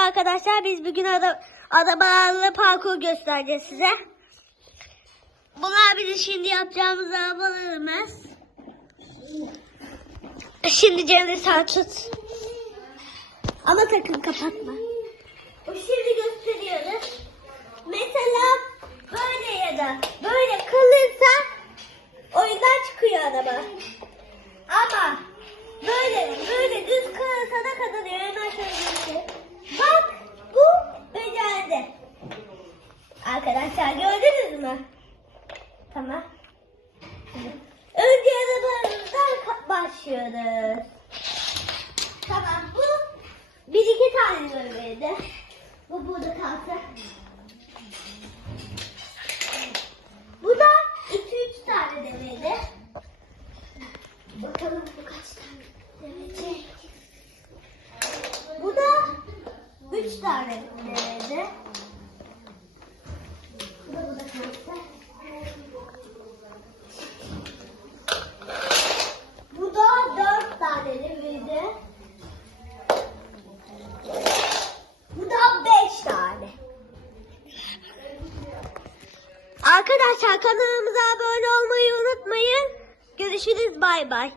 arkadaşlar. Biz bugün ara, arabalarla parkur göstereceğiz size. Bunlar bizim şimdi yapacağımız arabalarımız. Şimdi Cemre sen tut. Ama sakın kapatma. Şimdi gösteriyoruz. Mesela böyle ya da böyle kalırsa oyundan çıkıyor araba. Ama böyle böyle düz kalırsa da kazanıyor. Hemen şöyle göstereyim. Bak bu becerdi. Arkadaşlar gördünüz mü? Tamam. Önce arabalarımızdan başlıyoruz. Tamam bu bir iki tane böyleydi. Bu burada kaldı. Bu da iki üç tane demeydi. Bakalım bu kaç tane demeyecek. Bu da üç tane demeydi. Bu da burada kaldı. Bu da dört tane demeydi. Bu da beş tane. Arkadaşlar kanalımıza abone olmayı unutmayın. Görüşürüz bay bay.